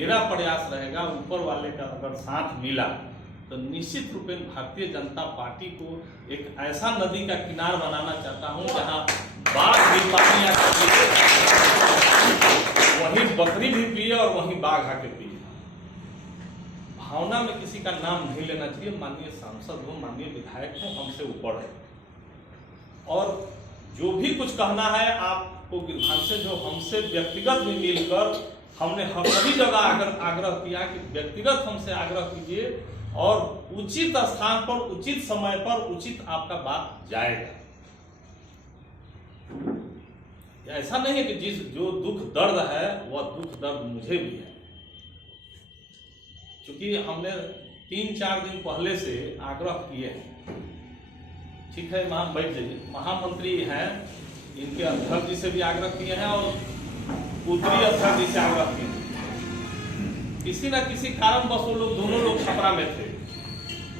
मेरा प्रयास रहेगा, ऊपर वाले का अगर साथ मिला तो निश्चित रूप में भारतीय जनता पार्टी को एक ऐसा नदी का किनार बनाना चाहता हूं जहां बाघ भी पानी आकर पिए, वहीं बकरी भी पिए और वहीं बाघ आके पिए। भावना में किसी का नाम नहीं लेना चाहिए। माननीय सांसद हो, माननीय विधायक हो, हमसे ऊपर है, और जो भी कुछ कहना है आपको गिरधान से, जो हमसे व्यक्तिगत भी मिलकर हमने सभी जगह आग्रह किया कि व्यक्तिगत हमसे आग्रह कीजिए और उचित स्थान पर, उचित समय पर, उचित आपका बात जाएगा। ऐसा नहीं है कि जो दुख दर्द है वह दुख दर्द मुझे भी है, क्योंकि हमने 3-4 दिन पहले से आग्रह किए हैं। ठीक है, वहां बैठ जाइए। महामंत्री हैं, इनके अध्यक्ष जी से भी आग्रह किए हैं और उत्तरी अध्यक्ष जी से आग्रह किए हैं। किसी न किसी कारणवश वो लोग दोनों लोग छपरा में थे,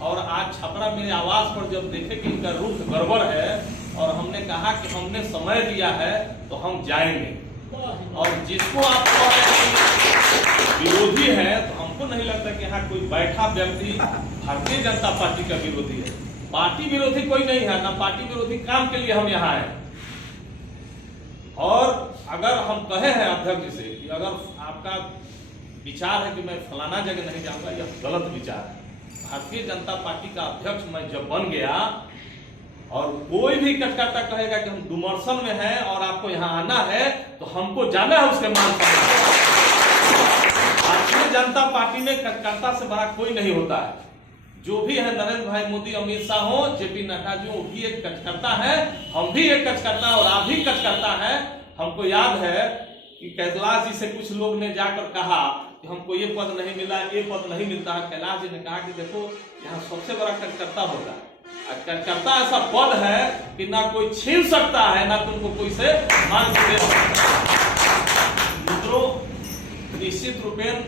और आज छपरा मेरे आवास पर जब देखे कि इनका रुख गड़बड़ है और हमने कहा कि हमने समय दिया है तो हम जाएंगे, और जिसको आप विरोधी है तो हमको नहीं लगता कि यहाँ कोई बैठा व्यक्ति भारतीय जनता पार्टी का विरोधी है। पार्टी विरोधी कोई नहीं है, ना पार्टी विरोधी काम के लिए हम यहाँ आए। और अगर हम कहे हैं अध्यक्ष जी से कि अगर आपका विचार है कि मैं फलाना जगह नहीं जाऊंगा, यह गलत विचार है। भारतीय जनता पार्टी का अध्यक्ष मैं जब बन गया और कोई भी कटकाटा कहेगा कि हम डुमरसन में हैं और आपको यहाँ आना है तो हमको जाना है, उसके मान सम्मान। भारतीय जनता पार्टी में कटकाटा से बड़ा कोई नहीं होता है। जो भी है, नरेंद्र भाई मोदी, अमित शाह हो, जेपी नड्डा जी, वो भी एक कटकर्ता है, हम भी एक कटकर्ता और आप भी कटकर्ता है। हमको याद है कि कैलाश जी से कुछ लोग ने जाकर कहा कि हमको ये पद नहीं मिला, ये पद नहीं मिलता है। कैलाश जी ने कहा कि देखो यहाँ सबसे बड़ा कटकर्ता होता है, कटकर्ता ऐसा पद है कि ना कोई छीन सकता है, ना तुमको कोई से मांग दे सकता है। मित्रों, निश्चित रूपेण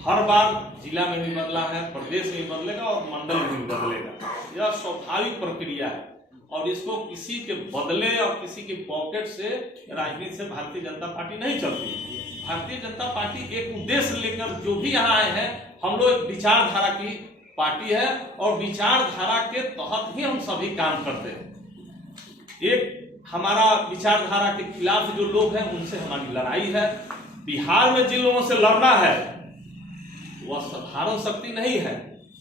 हर बार जिला में भी बदला है, प्रदेश में भी बदलेगा और मंडल में भी बदलेगा। यह स्वाभाविक प्रक्रिया है और इसको किसी के बदले और किसी के पॉकेट से राजनीति से भारतीय जनता पार्टी नहीं चलती। भारतीय जनता पार्टी एक उद्देश्य लेकर जो भी यहाँ आए हैं, हम लोग एक विचारधारा की पार्टी है और विचारधारा के तहत ही हम सभी काम करते हैं। एक हमारा विचारधारा के खिलाफ जो लोग हैं उनसे हमारी लड़ाई है। बिहार में जिन लोगों से लड़ना है वह साधारण शक्ति नहीं है,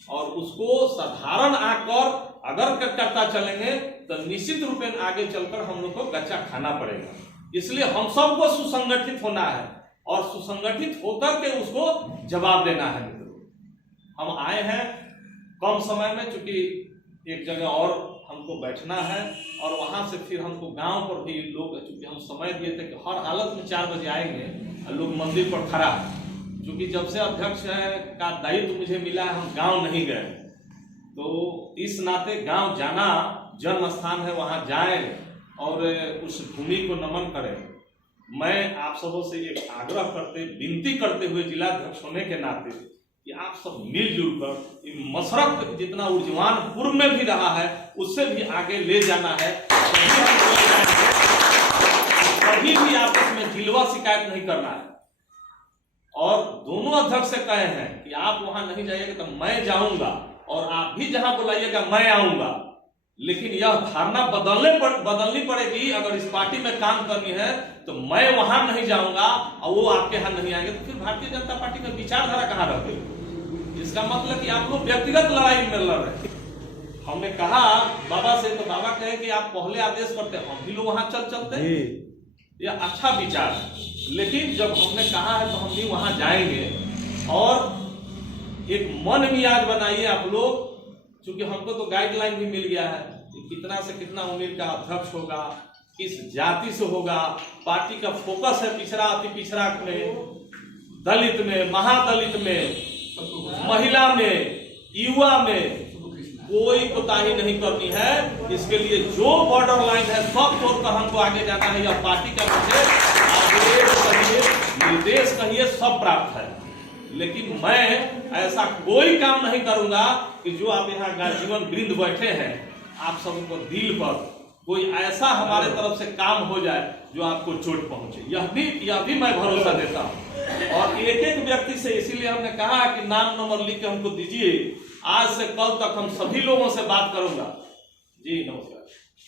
और उसको साधारण आकर अगर करता चलेंगे तो निश्चित रूप में आगे चलकर हम लोग को गच्चा खाना पड़ेगा। इसलिए हम सबको सुसंगठित होना है और सुसंगठित होकर के उसको जवाब देना है। मित्रों, हम आए हैं कम समय में, चूंकि एक जगह और हमको बैठना है और वहां से फिर हमको गांव पर भी लोग, चूंकि हम समय दिए थे कि हर हालत में 4 बजे आएंगे, लोग मंदिर पर खड़ा है। क्योंकि जब से अध्यक्ष का दायित्व मुझे मिला है, हम गांव नहीं गए, तो इस नाते गांव जाना, जन्म स्थान है, वहां जाएं और उस भूमि को नमन करें। मैं आप सबों से एक आग्रह करते, विनती करते हुए जिलाध्यक्ष होने के नाते कि आप सब मिलजुल कर मशरक जितना ऊर्जवान पूर्व में भी रहा है उससे भी आगे ले जाना है। कभी भी आपस में जिलवा शिकायत नहीं करना है। और दोनों अध्यक्ष से कहे हैं कि आप वहां नहीं जाइएगा तो मैं जाऊंगा, और आप भी जहां बुलाइएगा मैं आऊंगा। लेकिन यह धारणा बदलनी पड़ेगी। अगर इस पार्टी में काम करनी है तो मैं वहां नहीं जाऊंगा और वो आपके यहां नहीं आएंगे, तो फिर भारतीय जनता पार्टी में विचारधारा कहां रह गई? इसका मतलब कि आप लोग व्यक्तिगत लड़ाई में लड़ रहे। हमने कहा बाबा से, तो बाबा कहे कि आप पहले आदेश करते, हम भी लोग वहां चलते। यह अच्छा विचार है, लेकिन जब हमने कहा है तो हम भी वहां जाएंगे। और एक मन मियाज बनाइए आप लोग, क्योंकि हमको तो गाइडलाइन भी मिल गया है कि कितना से कितना उम्र का अध्यक्ष होगा, किस जाति से होगा। पार्टी का फोकस है पिछड़ा, अति पिछड़ा में, दलित में, महादलित में, महिला में, युवा में कोई कोताही नहीं करनी है। इसके लिए जो बॉर्डर लाइन है सब तोड़कर हमको आगे जाना है। यह पार्टी का मुझे आदेश कहिए, निर्देश कहिए, सब प्राप्त है। लेकिन मैं ऐसा कोई काम नहीं करूंगा कि जो आप यहाँ जीवन वृंद बैठे हैं, आप सबको दिल पर कोई ऐसा हमारे तरफ से काम हो जाए जो आपको चोट पहुंचे। यह भी मैं भरोसा देता हूं। और एक एक व्यक्ति से, इसीलिए हमने कहा कि नाम नंबर लिख के हमको दीजिए। आज से कल तक हम सभी लोगों से बात करूंगा। जी नमस्कार।